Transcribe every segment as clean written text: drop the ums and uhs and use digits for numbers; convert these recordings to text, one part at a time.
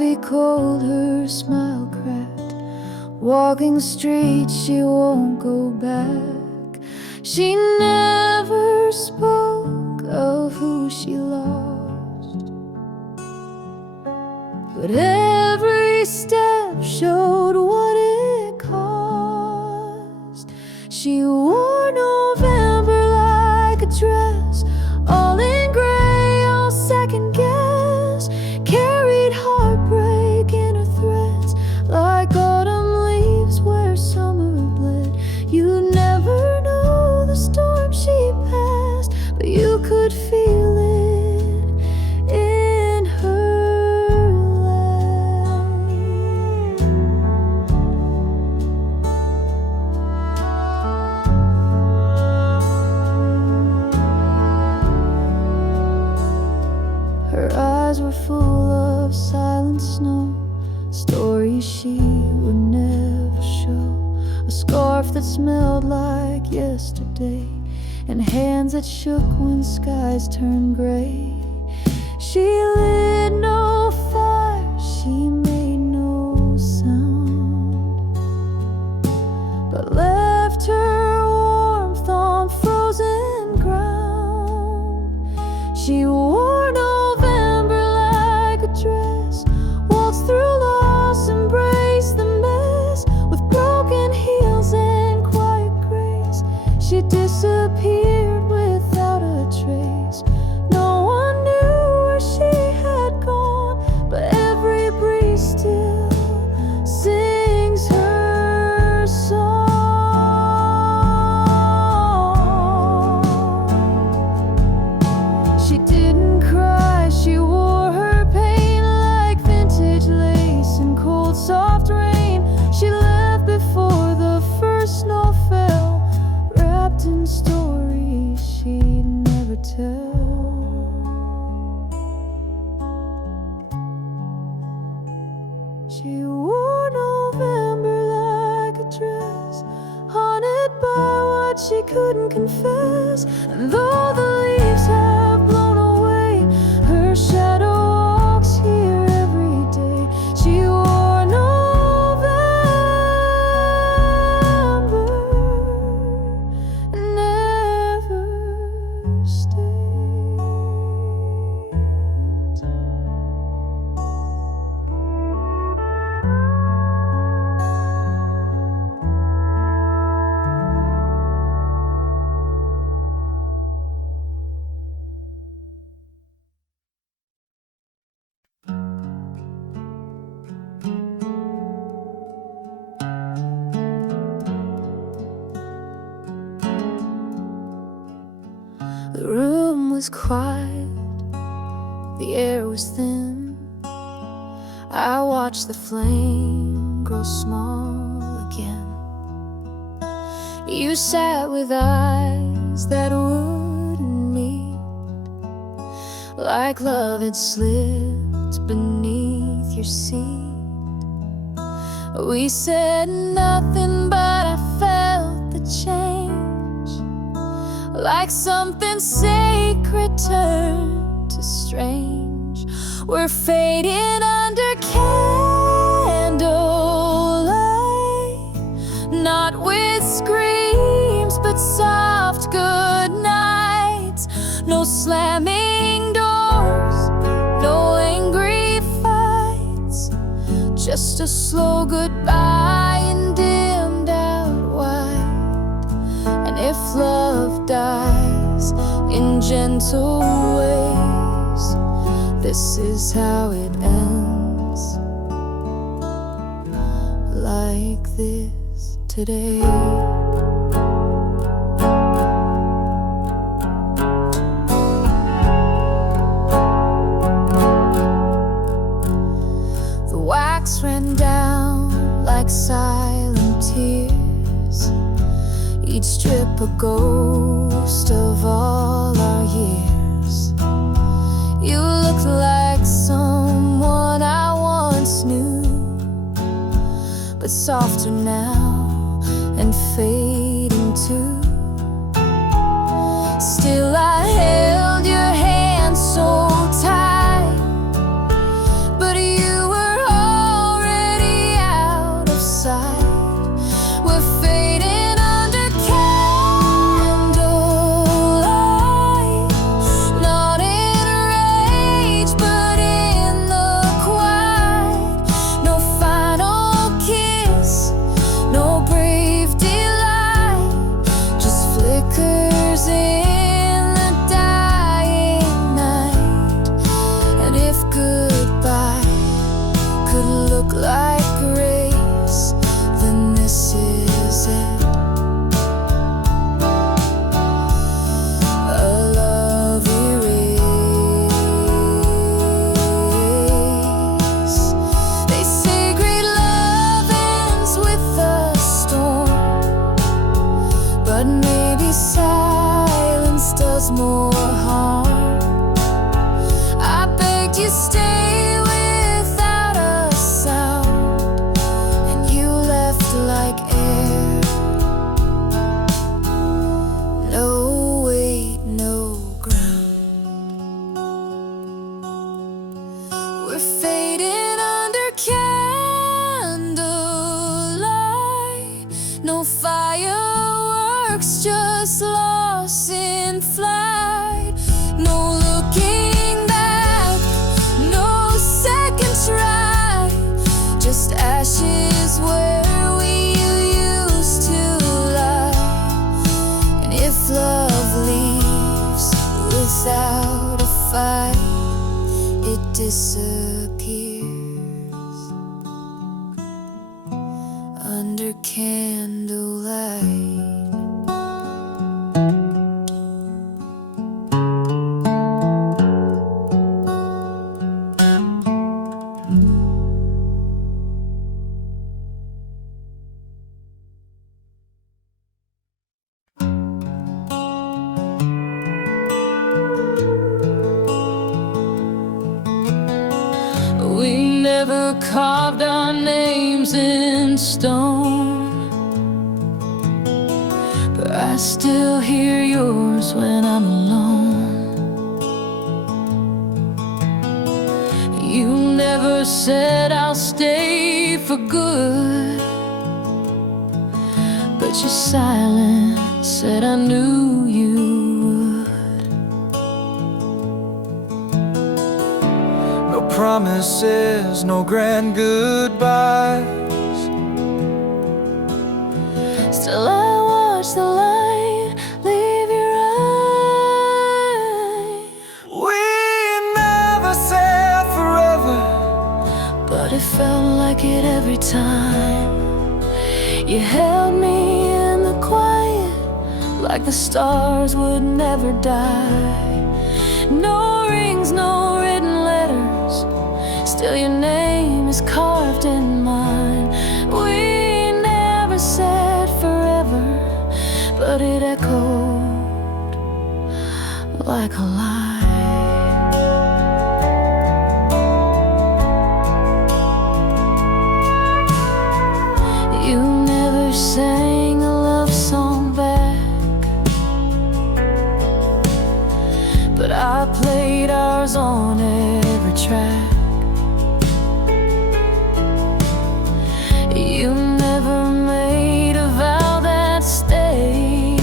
coffee cold, her smile cracked. Walking straight, she won't go back. She never spoke of who she lost, but every step showed what it cost. She wore November like a dress, all in gray, all second guess. Carried heartbreak in her threads, like autumn leaves where summer bled. You never know the storm she passed, but you could feel it in her laugh. Her eyes were full of silent snow, stories she would never show. A scarf that smelled like yesterday, and hands that shook when skies turned gray. She lit no fire, she made no sound, but left her warmth on frozen ground. She wore November like a dress, waltzed through loss, embraced the mess with broken heels and quiet grace. She disappeared without a trace. No one knew where she had gone, but every breeze still sings her song. She didn't cry, she wore her pain like vintage lace and cold soft rain. She left before the first snow fell, wrapped in stories she'd never tell. She wore November like a dress, haunted by what she couldn't confess. And though the leaves have blown away, her shadow walks here every day. She wore November, never stayed. The room was quiet, the air was thin. I watched the flame grow small again. You sat with eyes that wouldn't meet, like love had slipped beneath your seat. We said nothing, but I felt the change, like something sacred turned to strange. We're fading under candlelight, not with screams, but soft good nights. No slamming doors, no angry fights, just a slow goodbye in dimmed out white. And if love dies in gentle ways, this is how it ends, like this today. The wax ran down like silent tears, each drip a ghost of all our years. You looked like someone I once knew, but softer now and fading too. Still I held your hand so tight, but you were like grace, then this is it. A love erase. They say great love ends with a storm, but maybe silence does more harm. I begged you stay without a sound, and you left like air. No weight, no ground. We're fading under candlelight. No fireworks, just lost in flight. No looking back, no second try, just ashes where we used to lie. And if love leaves without a fight, it disappears under candlelight. We never carved our names in stone, but I still hear yours when I'm alone. You never said I'll stay for good, but your silence said I knew you would. No promises, no grand goodbyes. Still I watch the light leave your eye. We never said forever, But it felt like it every time. You held me in the quiet, like the stars would never die. No rings, no written letters, still your name is carved in mine. We never said forever, but it echoed like a lie. You never sang a love song back, but I played ours on every track. You never made a vow that stayed,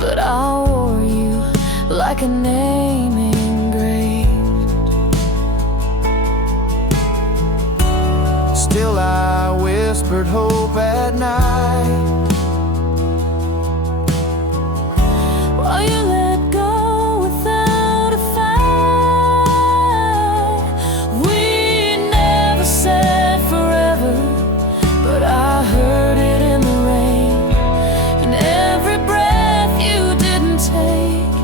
but I wore you like a name engraved. still I whispered hope at night. While you let go without a fight. We never said forever, but I heard it in the rain, in every breath you didn't take,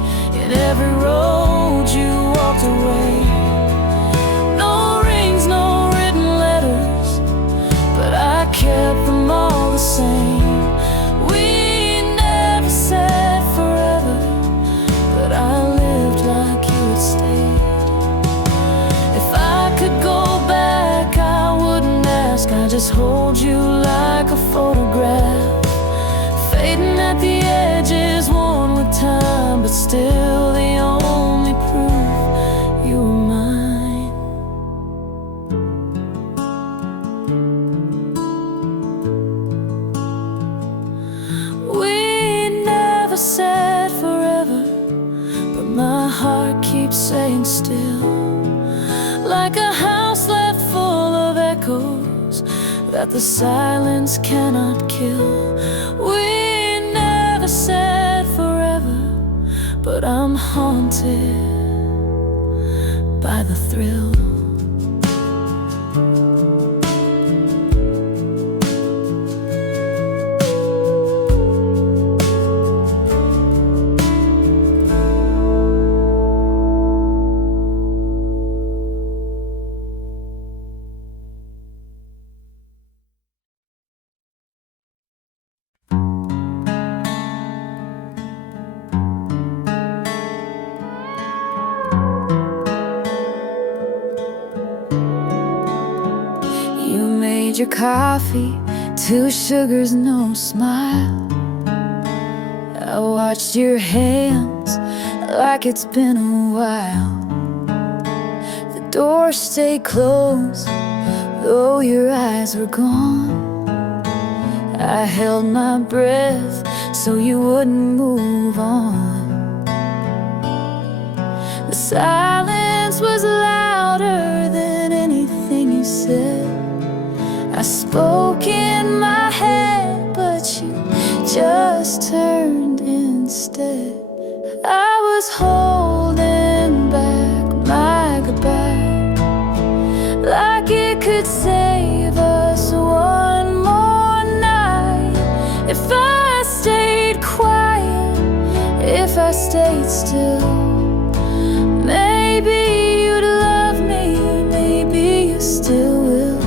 in every road you walked away. No rings, no written letters, but I kept them all the same. We never said forever, but I lived like you had stayed. If I could go back, I wouldn't ask. I just hold you like a photograph, fading at the edges, worn with time, but still the only proof you were mine. We never said forever, but my heart keeps saying still, like a house left full of echoes that the silence cannot kill. We never said forever, but I'm haunted by the thrill. made your coffee, 2 sugars, no smile. I watched your hands like it's been a while. The door stayed closed, though your eyes were gone. I held my breath so you wouldn't move on. The silence was louder than anything you said. I spoke in my head, but you just turned instead. I was holding back my goodbye, like it could save us one more night. If I stayed quiet, if I stayed still, maybe you'd love me, maybe you still will.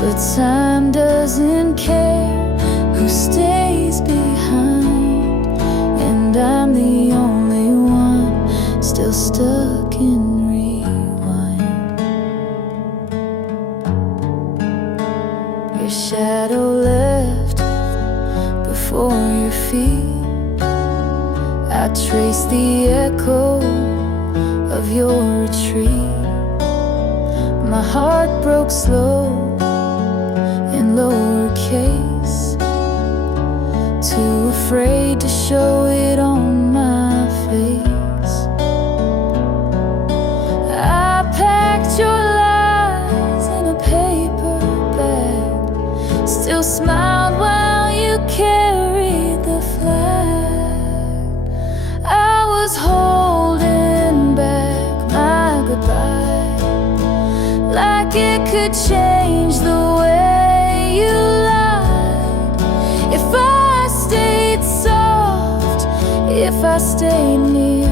But time doesn't care who stays behind, and I'm the only one still stuck in rewind. Your shadow left before your feet. I traced the echo of your retreat. My heart broke slow in lowercase, too afraid to show it on my face. I packed your lies in a paper bag, still smiled while you carried the flag. I was holding back my goodbye, like it could change the way you lied. If I stayed soft, if I stayed near,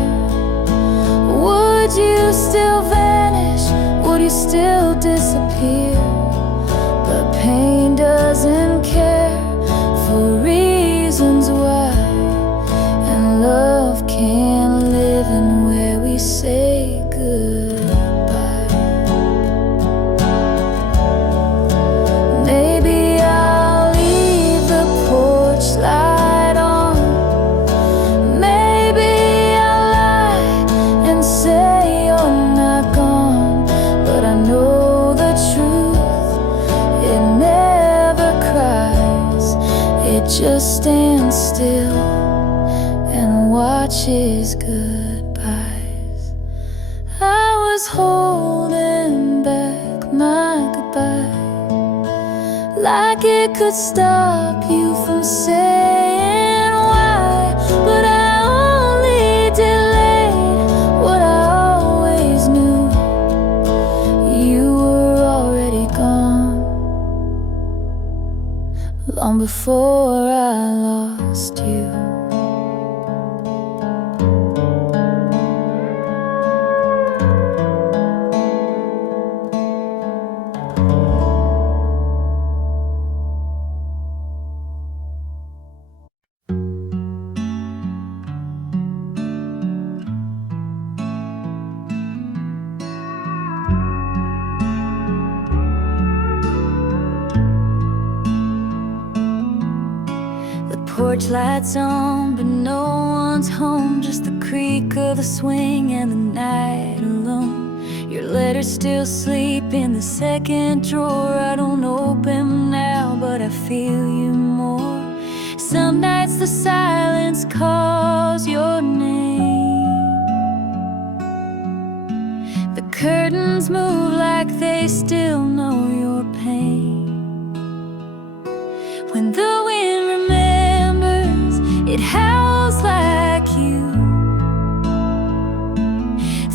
would you still vanish? Would you still disappear? But pain doesn't care for reasons why, and love can't live in where we say goodbye. Maybe I'll leave the porch light on. Maybe I'll lie and say you're not gone. But I know the truth, it never cries. It just stands still and watches goodbyes. I was holding back my goodbye, like it could stop you from saying why. But I only delayed what I always knew. You were already gone, long before I lost you. Porch lights on, but no one's home. Just the creak of the swing and the night alone. Your letters still sleep in the second drawer. I don't open them now, but I feel you more. Some nights the silence calls your name. The curtains move like they still know your pain. When the wind remembers, it howls like you.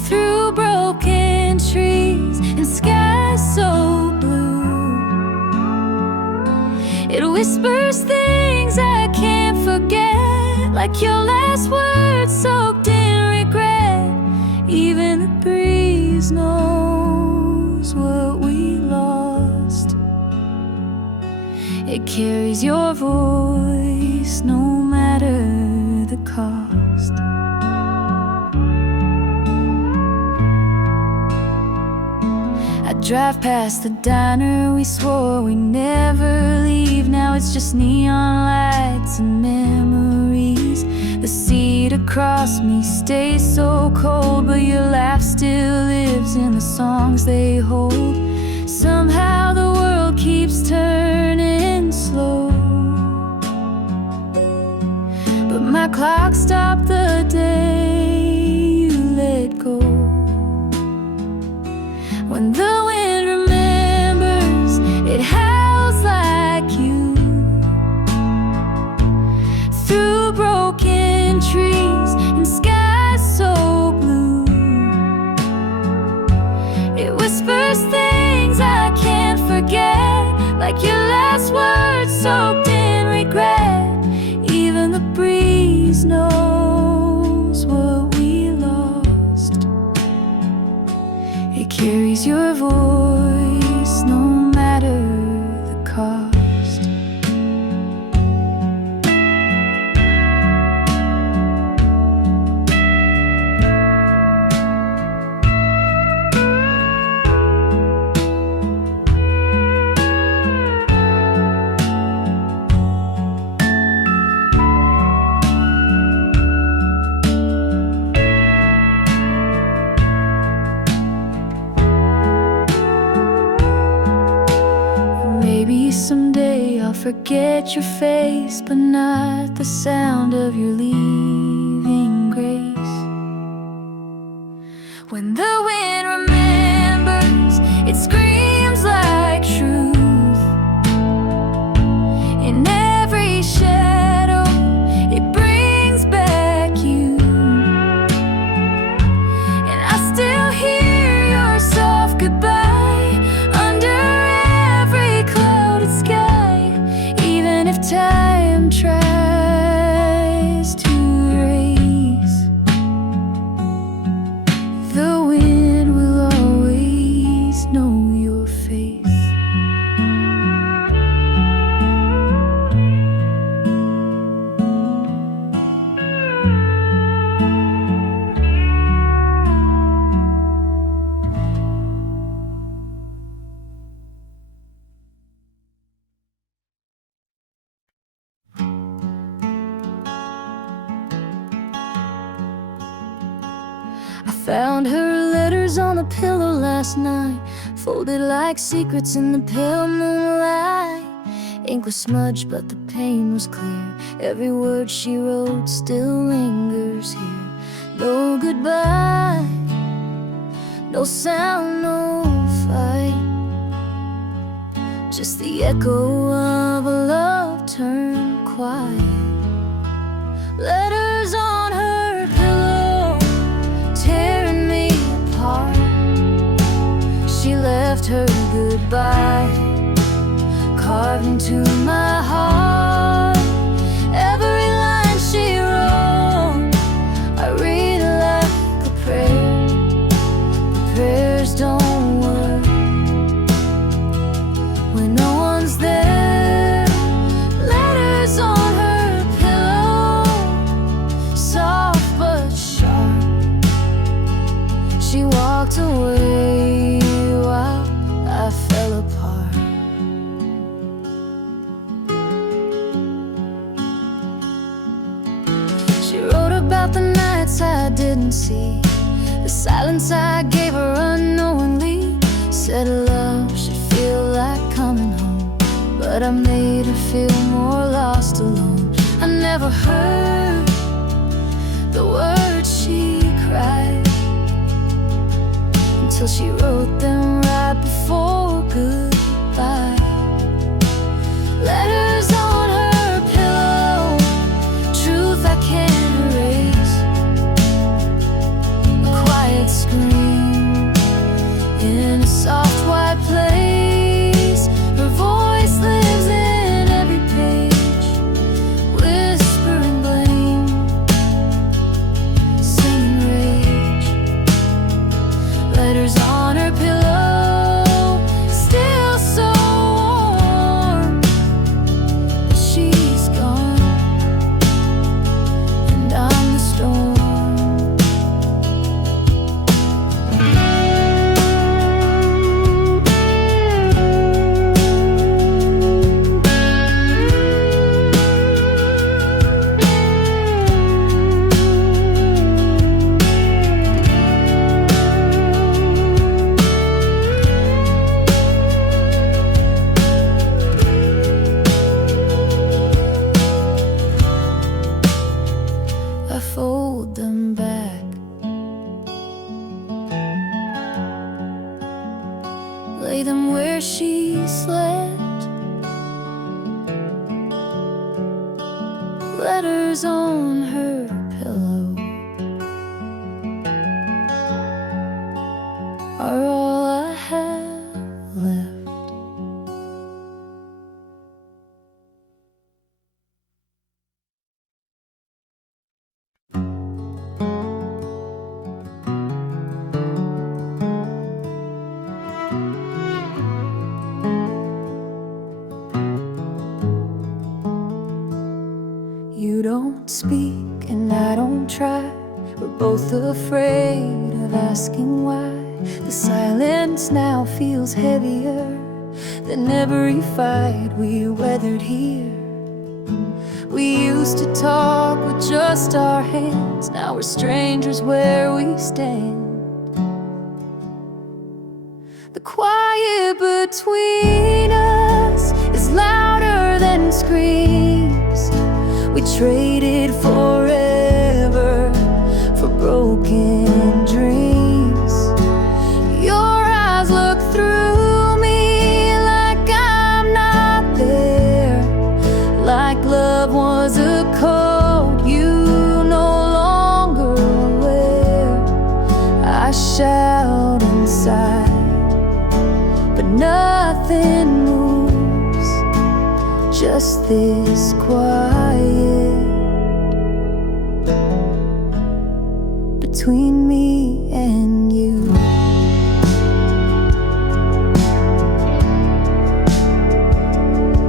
Through broken trees and skies so blue, it whispers things I can't forget, like your last words soaked in regret. Even the breeze knows what we lost. It carries your voice no matter the cost. drive past the diner, we swore we'd never leave. Now it's just neon lights and memories. The seat across me stays so cold, but your laugh still lives in the songs they hold. Somehow the world keeps turning slow, but my clock stopped the day you let go. When the wind remembers, it howls like you. Through broken trees and skies so blue, it whispers things I can't forget, like your last words soaked in regret. Even the breeze knows what we lost. It carries your voice no matter the cost. Maybe someday I'll forget your face, but not the sound of your leaving grace. When the wind remembers, it screams like truth. In every shadow, it brings back you. And I still hear your soft goodbye under every clouded sky. Even if time tries to erase, the wind will always know your face. I found her letters on the pillow last night, folded like secrets in the pale moonlight. Ink was smudged, but the pain was clear. Every word she wrote still lingers here. No goodbye, no sound, no fight, just the echo of a love turned quiet. Letters on her pillow, tearing me apart. She left her goodbye carved into my heart. Every line she wrote, I read like a prayer. The prayers don't work when no one's there. Letters on her pillow, soft but sharp. She walked away while I fell apart. She wrote about the nights I didn't see, the silence I gave her unknowingly. Said love should feel like coming home, but I made her feel more lost alone. I never heard the words she cried until she wrote them right before goodbye. Letters on her pillow, truth I can't erase. A quiet scream in a soft white place. Her voice lives in every page, whispering blame, singing rage. Letters on her pillow, still slept. Letters on her pillow are all I have left. You don't speak and I don't try. We're both afraid of asking why. The silence now feels heavier than every fight we weathered here. We used to talk with just our hands. Now we're strangers where we stand. The quiet between us is louder than screams. We traded forever for broken dreams. Your eyes look through me like I'm not there, like love was a code you no longer wear. I shout inside, but nothing moves, just this quiet between me and you.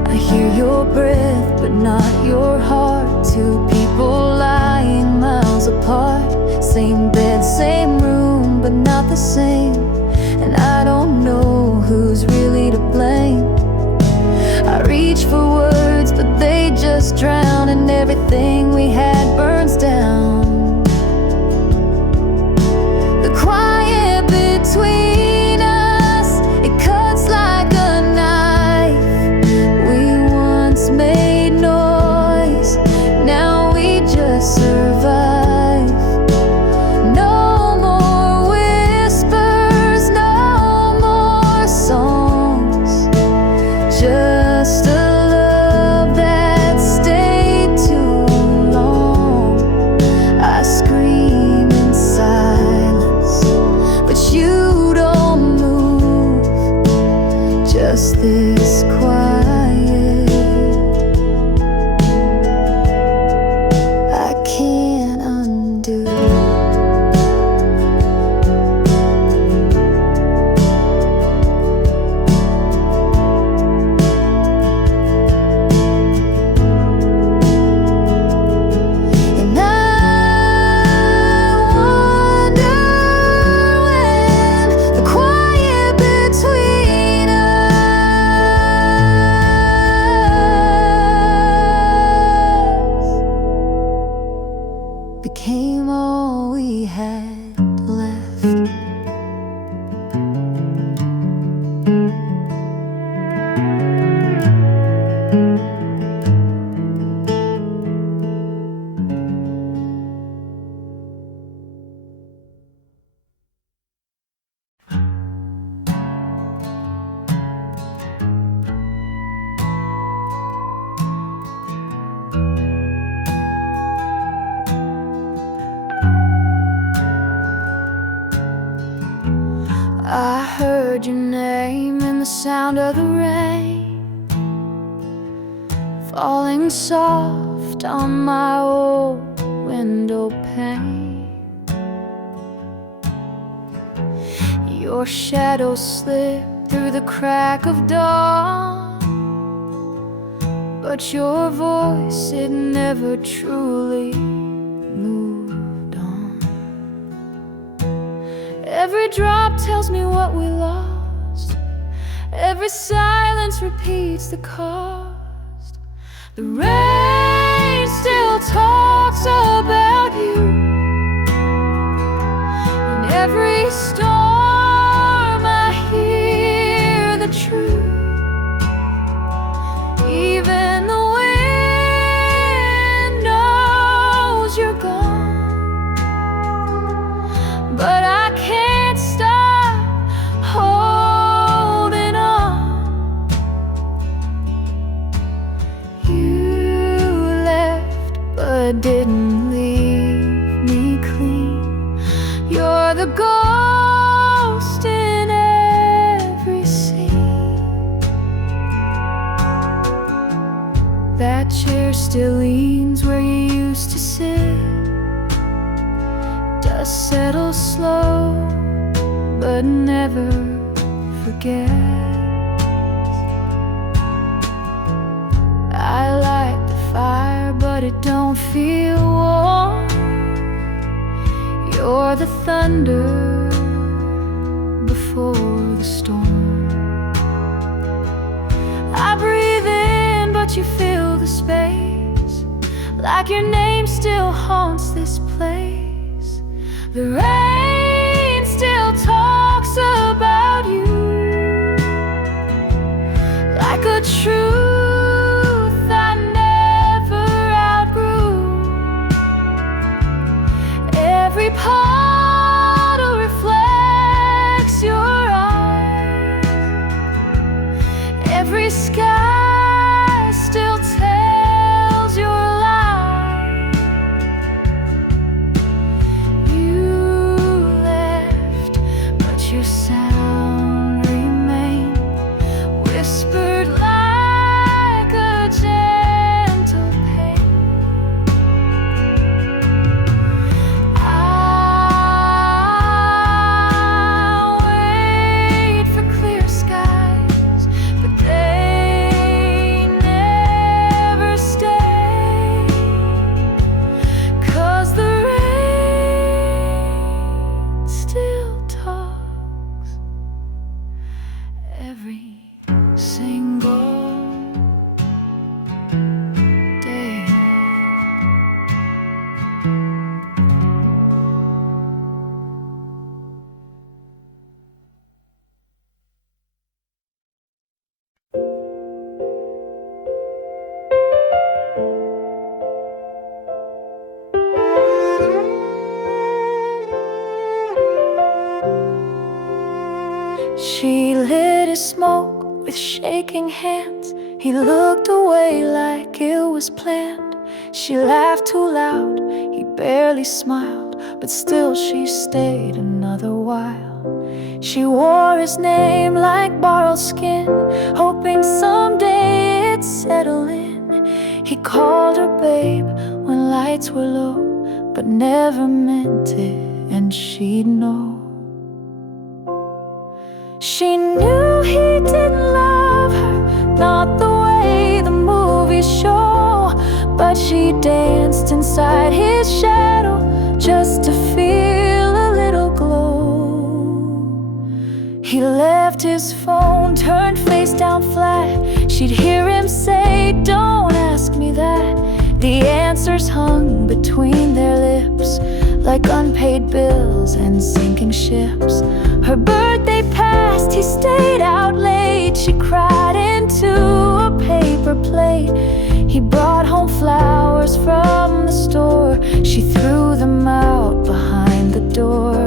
I hear your breath, but not your heart. Two people lying miles apart. Same bed, same room, but not the same. And I don't know who's really to blame. I reach for words, but they just drown, and everything we had burns down. The quiet between us, it cuts like a knife. We once made noise, now we just survive. No more whispers, no more songs, just a love that stayed too long. I scream in silence, but you don't move, just this quiet. I can't undo. And I wonder when the quiet between us became all we had left. I heard your name in the sound of the rain falling soft on my old window pane. Your shadow slipped through the crack of dawn, but your voice, it never truly moved on. Every drop tells me what we lost, every silence repeats the cost. The rain still talks about you, in every storm I hear the truth. Even the wind knows you're gone, but I can't stop holding on. didn't leave me clean. You're the ghost in every scene. That chair still leans where you used to sit. Dust settles slow, but never forgets. I light the fire, but it don't feel warm. You're the thunder before the storm. I breathe in, but you fill the space, like your name still haunts this place. The rain still talks about you, like a truth I never outgrew. Every puddle reflects your eyes. Every sky still tells your lie. You left, but your sound remained, whispered like a gentle pain. I wait for clear skies, but they never stay. 'Cause the rain still talks every single day. She lit his smoke with shaking hands. He looked away like it was planned. She laughed too loud, he barely smiled, but still she stayed another while. She wore his name like borrowed skin, hoping someday it'd settle in. He called her babe when lights were low, but never meant it, and she'd know. She knew he didn't love her, not the way the movies show, but she danced inside his shadow just to feel a little glow. He left his phone, turned face down flat. She'd hear him say, "Don't ask me that." The answers hung between their lips, like unpaid bills and sinking ships. Her birthday passed, he stayed out late. She cried into a paper plate. He brought home flowers from the store. She threw them out behind the door.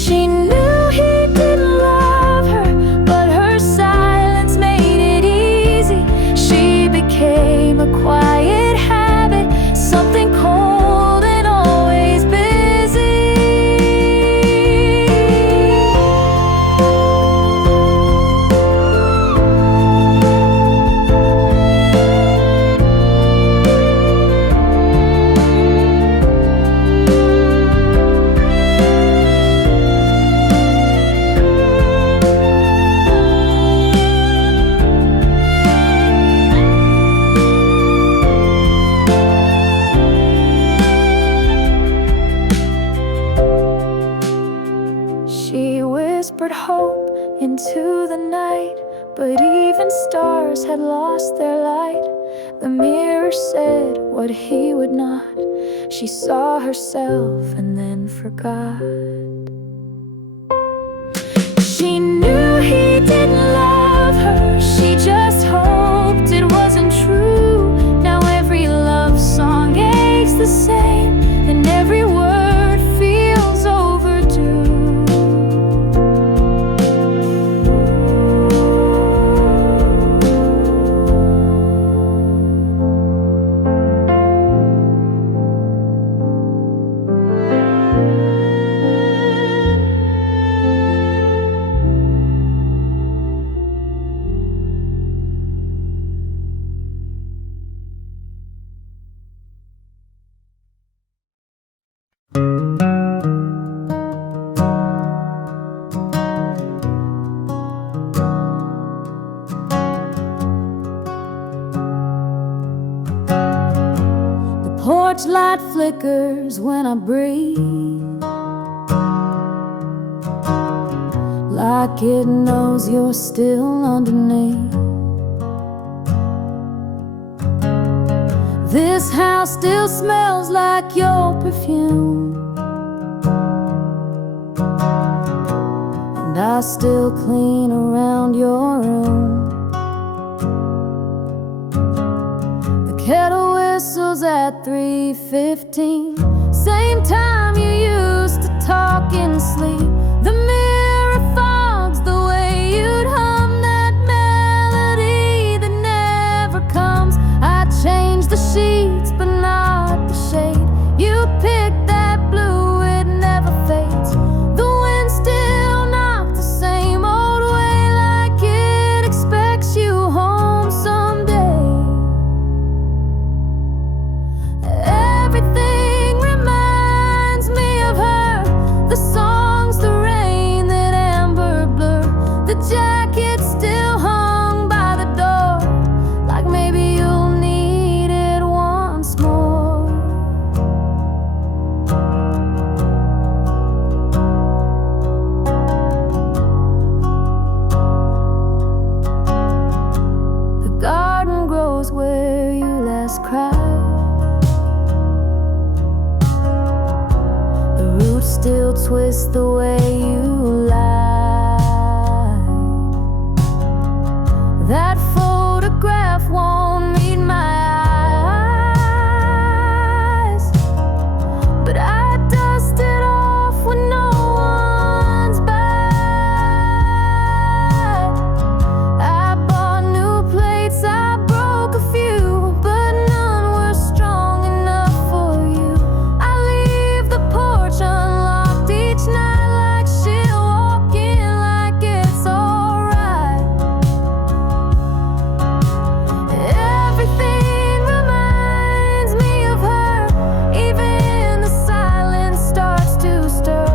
She knew he didn't love her, but her silence made it easy. She became a quiet habit, something cold and always busy. She whispered hope into the night, but even stars had lost their light. The mirror said what he would not. She saw herself and then forgot. She knew he didn't love her, she just hoped it wasn't true. Now every love song aches the same, and every word feels overdue. torchlight flickers when I breathe, like it knows you're still underneath. This house still smells like your perfume, and I still clean around your room. The kettle whistles at 3:15, same time you used to talk in sleep. The mirror fogs the way you'd hum that melody that never comes. I changed the sheets but not the shade. You picked that blue, it never fades. The wind still knocks the same old way, like it expects you home someday. Everything reminds me of her, the songs, the rain, that amber blur. The jacket still hung by the door, like maybe you'll need it once more. The garden grows where you last cried. The roots still twist the way you lie. That photograph won't meet my eyes, but I dust it off when no one's by. I bought new plates, I broke a few, but none were strong enough for you. I leave the porch unlocked each night, like she'll walk in like it's alright. Everything reminds me of her, even the silence starts to stir.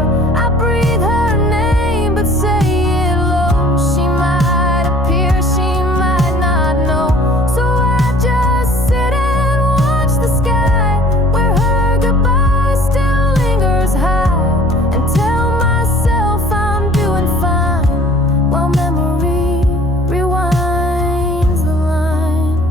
I breathe her name but say it low. She might appear, she might not know. So I just sit and watch the sky, where her goodbye still lingers high, and tell myself I'm doing fine, while memory rewinds the line.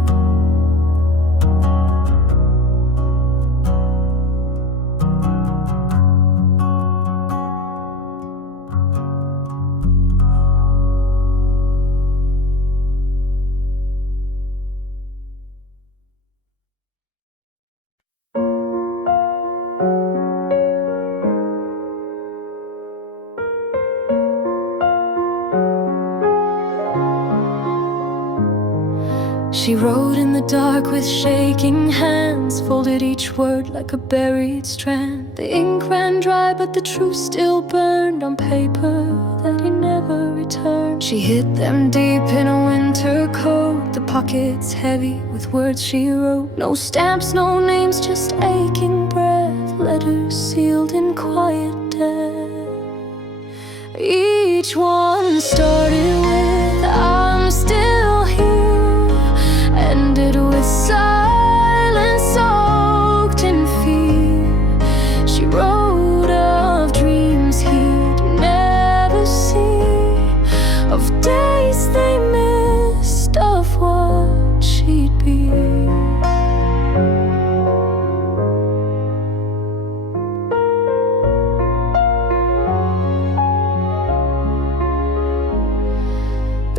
She wrote in the dark with shaking hands, folded each word like a buried strand. The ink ran dry, but the truth still burned on paper that he never returned. She hid them deep in a winter coat, the pockets heavy with words she wrote. No stamps, no names, just aching breath, letters sealed in quiet death. Each one started with "I'm still here," ended with silence soaked in fear. She wrote of dreams he'd never see, of days they missed, of what she'd be.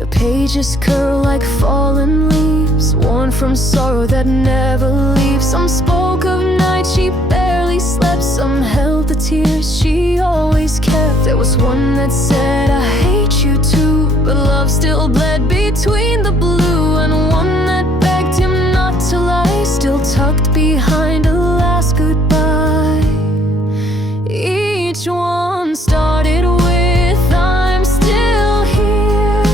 The pages curl like fallen leaves, worn from sorrow that never leaves. Some spoke of nights she barely slept, some held the tears she always kept. There was one that said, "I hate you too," but love still bled between the blue. And one that begged him not to lie, still tucked behind a last goodbye. Each one started with "I'm still here,"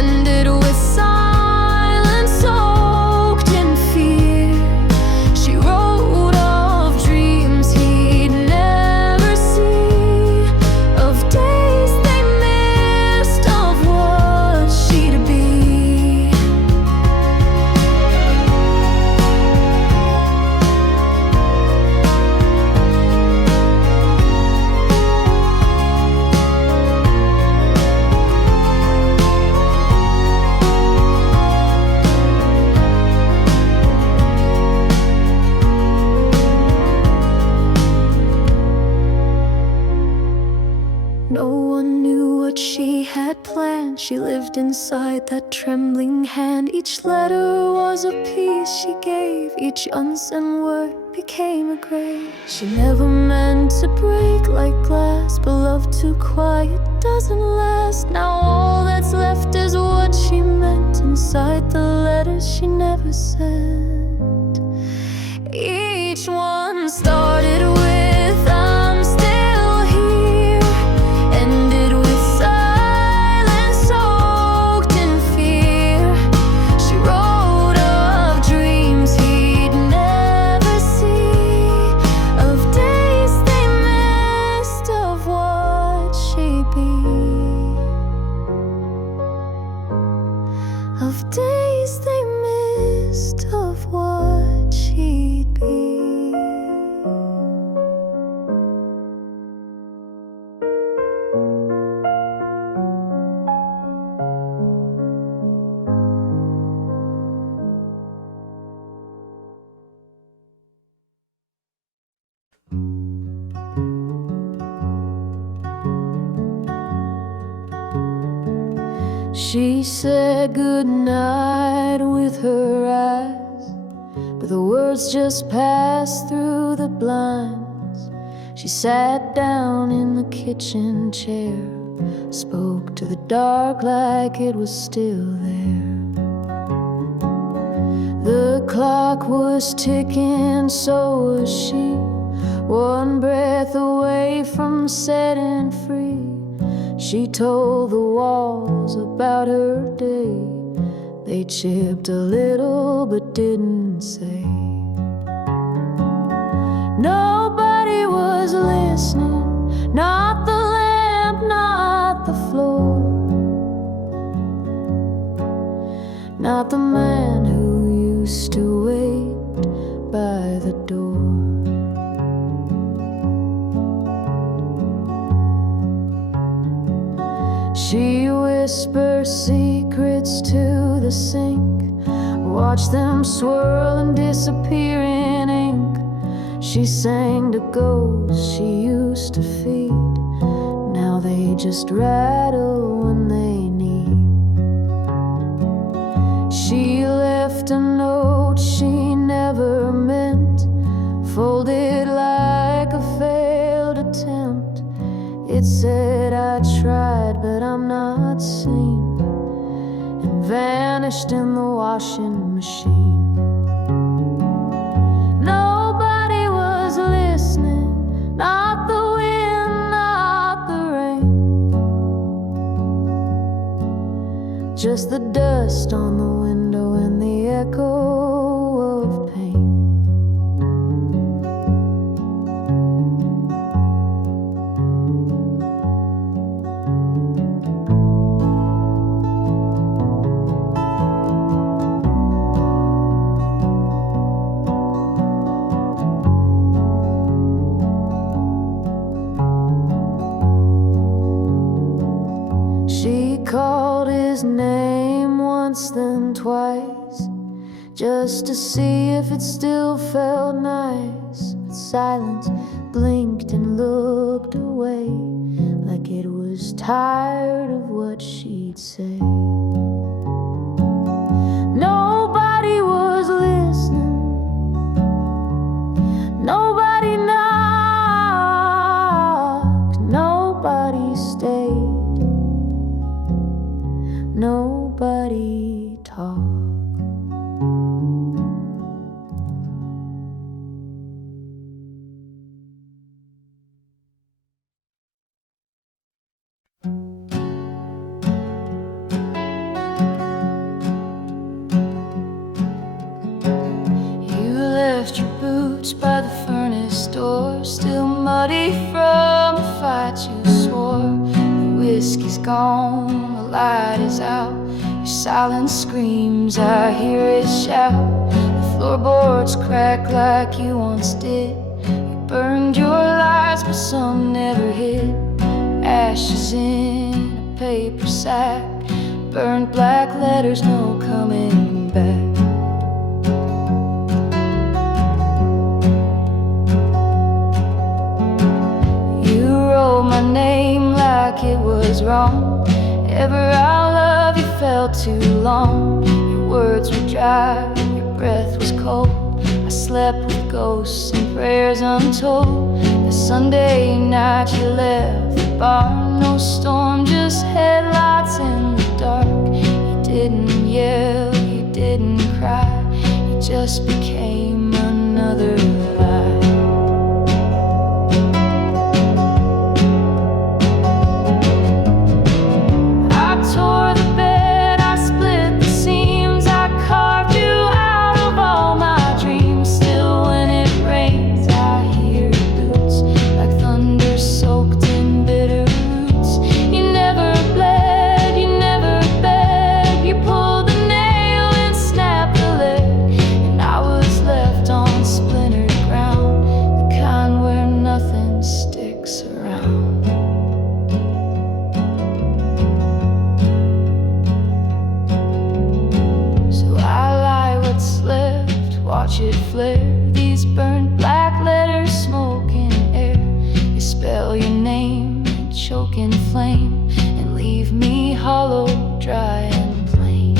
ended with silence soaked in fear. She wrote of dreams he'd never see, of days they missed, of what she'd be. She lived inside that trembling hand. Each letter was a piece she gave. Each unsent word became a grave. She never meant to break like glass, but love too quiet doesn't last. Now all that's left is what she meant inside the letters she never sent. Each one started with I'm still here, ended with silence soaked in fear. She wrote of dreams he'd never see, of days they missed, of what she'd be, of days they missed, of what she'd be. She said goodnight with her eyes, but the words just passed through the blinds. She sat down in the kitchen chair, spoke to the dark like it was still there. The clock was ticking, so was she, one breath away from setting free. She told the walls about her day. They chipped a little but didn't say. Nobody was listening, not the lamp, not the floor, not the man who used to wait by the door. She whispered secrets to the sink, watched them swirl and disappear in ink. She sang to ghosts she used to feed, now they just rattle when they need. She left a note she never meant, folded like a failed attempt. It said, I tried, but I'm not seen, and vanished in the washing machine. Nobody was listening, not the wind, not the rain, just the dust on the window and the echo of pain. She called his name once, then twice, just to see if it still felt nice. But silence blinked and looked away, like it was tired of what she'd say. Nobody was listening, nobody knocked, nobody stayed, nobody talked. You left your boots by the furnace door, still muddy from the fight you swore. The whiskey's gone, the light is out, your silence screams, I hear it shout. The floorboards crack like you once did. You burned your lies, but some never hid. Ashes in a paper sack, burnt black letters, no coming back. You wrote my name like it was wrong. Ever our love felt too long. Your words were dry, your breath was cold. I slept with ghosts and prayers untold. The Sunday night you left the bar, no storm, just headlights in the dark. You didn't yell, you didn't cry, you just became another lie. I tore the bed, I split the seams, I carved you out of all my dreams. Still when it rains I hear your boots, like thunder soaked in bitter roots. You never bled, you never begged, you pulled the nail and snapped the leg. And I was left on splintered ground, the kind where nothing sticks around. Watch it flare, these burnt black letters, smoke in air. You spell your name and choke in flame, and leave me hollow, dry and plain.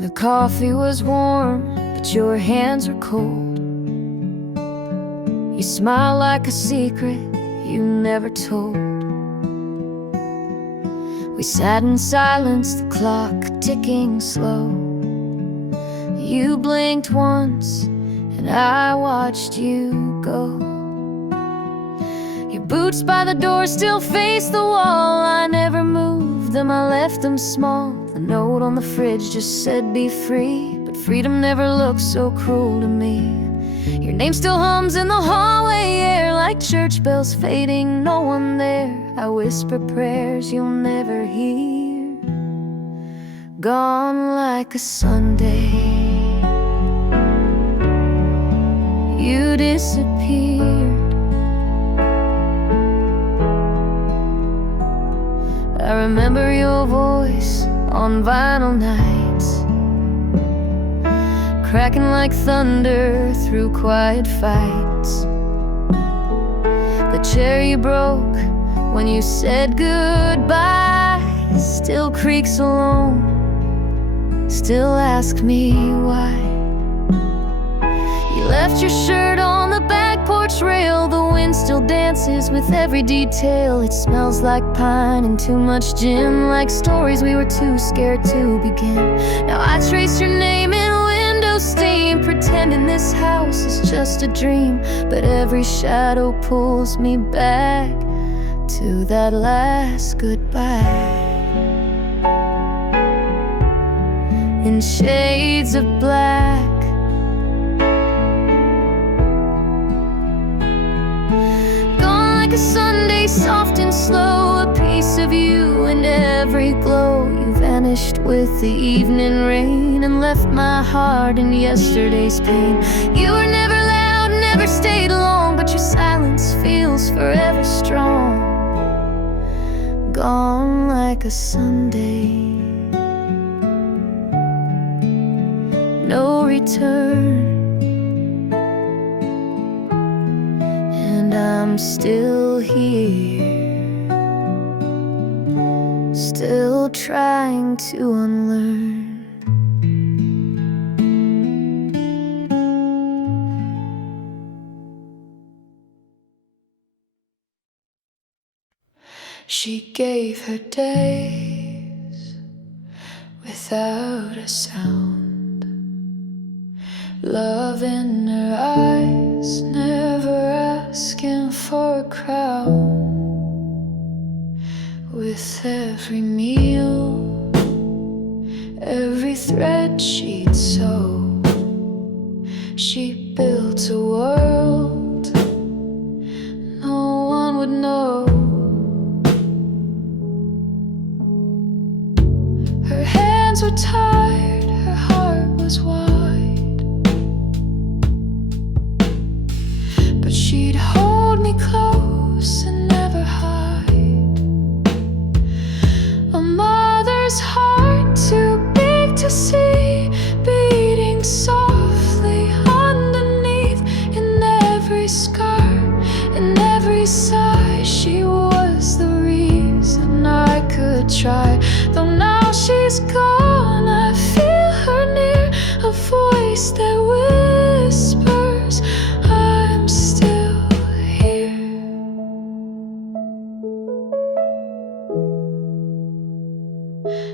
The coffee was warm, but your hands were cold. You smiled like a secret you never told. We sat in silence, the clock ticking slow. You blinked once, and I watched you go. Your boots by the door still face the wall. I never moved them, I left them small. The note on the fridge just said be free, but freedom never looked so cruel to me. Your name still hums in the hallway air, like church bells fading, no one there. I whisper prayers you'll never hear. Gone like a Sunday, you disappeared. I remember your voice on vinyl nights, cracking like thunder through quiet fights. The chair you broke when you said goodbye still creaks alone, still ask me why. You left your shirt on the back porch rail, the wind still dances with every detail. It smells like pine and too much gin, like stories we were too scared to begin. Now I trace your name in window stain, pretending this house is just a dream, but every shadow pulls me back to that last goodbye. In shades of black, a Sunday, soft and slow, a piece of you in every glow. You vanished with the evening rain and left my heart in yesterday's pain. You were never loud, never stayed long, but your silence feels forever strong. Gone like a Sunday, no return. I'm still here, still trying to unlearn. She gave her days without a sound, love in her eyes, never asking for a crown. With every meal, every thread she'd sew, she built a world no one would know. tired, her heart was wide. But she'd hold me close and never hide. A mother's heart too big to see, beating softly underneath. In every scar, in every sigh, she was the reason I could try. Though now she's gone, I feel her near, a voice that whispers, I'm still here.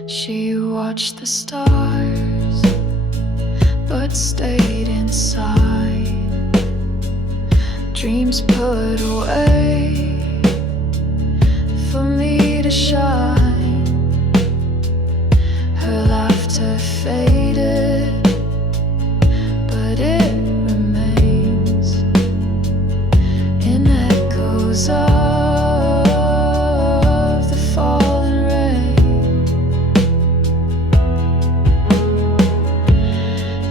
She watched the stars, but stayed inside. Dreams put away for me to shine. Her laughter faded, but it remains in echoes of the fallen rain.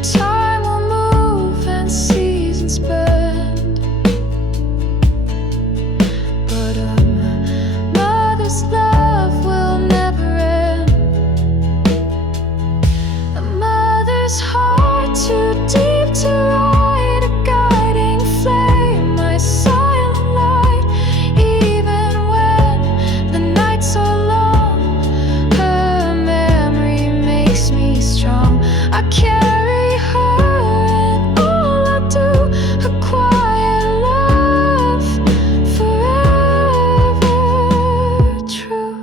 Time will move and seasons bend, but a mother's love will never end. A mother's heart too deep to ride, a guiding flame, my silent light. Even when the nights are long, her memory makes me strong. I carry her in all I do, her quiet love, forever true.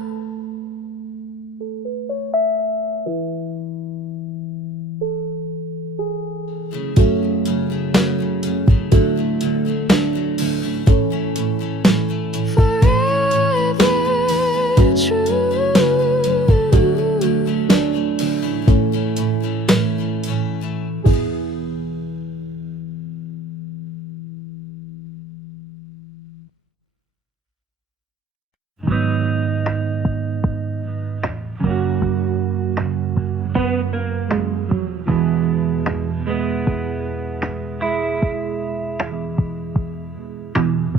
Forever true.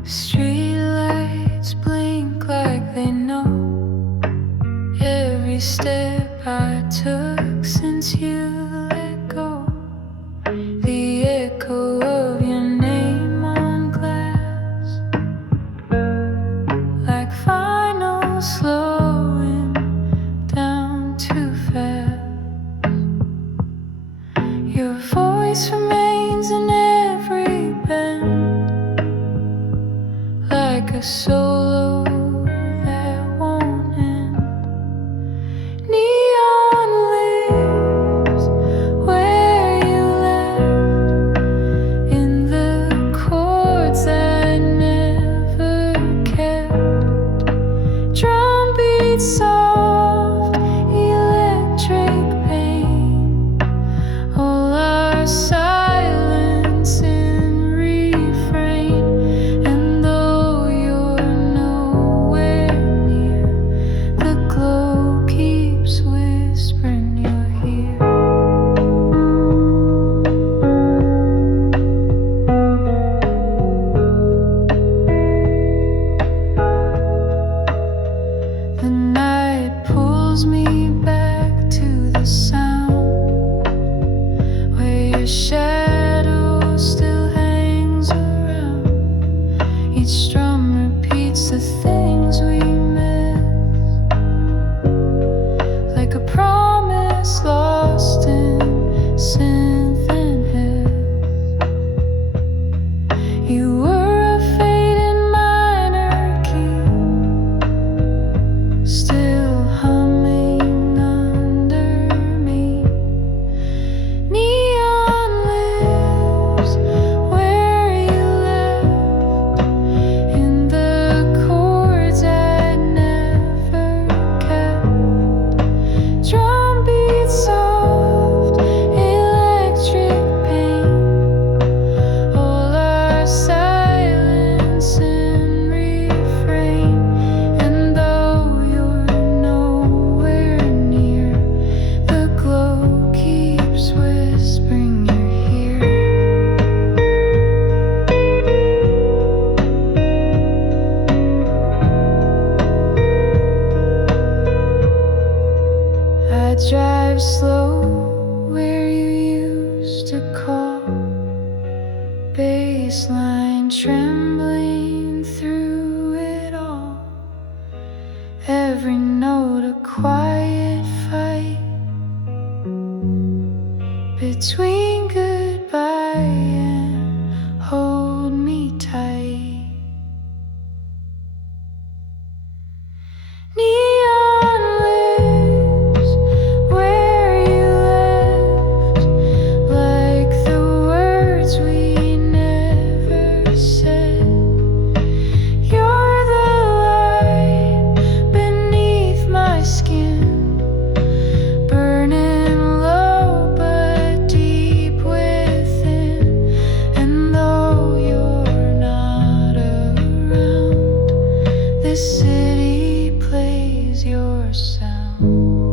Streetlights blink like they know every step I took since you let go. The echo of your name on glass, like vinyl slowing down too fast. Your voice remains in every bend, like a solo that won't end. Neon lives where you left, in the chords I never kept. Drum beats soft, electric pain, all our silence in refrain. And though you're nowhere near, the glow keeps whispering you're here. The night pulls me back to the sound where your shadow still hangs around. Each drum repeats the things we missed, like a promise lost in synth and hiss. You were a fading minor key, still humming under me. Neon lives where you left, in the chords I never kept. Drum beats soft, electric pain, all our silence in refrain. And though you're drive slow where you used to call. Baseline trembling through it all. Every note a quiet fight between goodbye and hold me tight. Neon lips where you left, like the words we never said. You're the light beneath my skin, burning low but deep within. And though you're not around, this city plays your sound.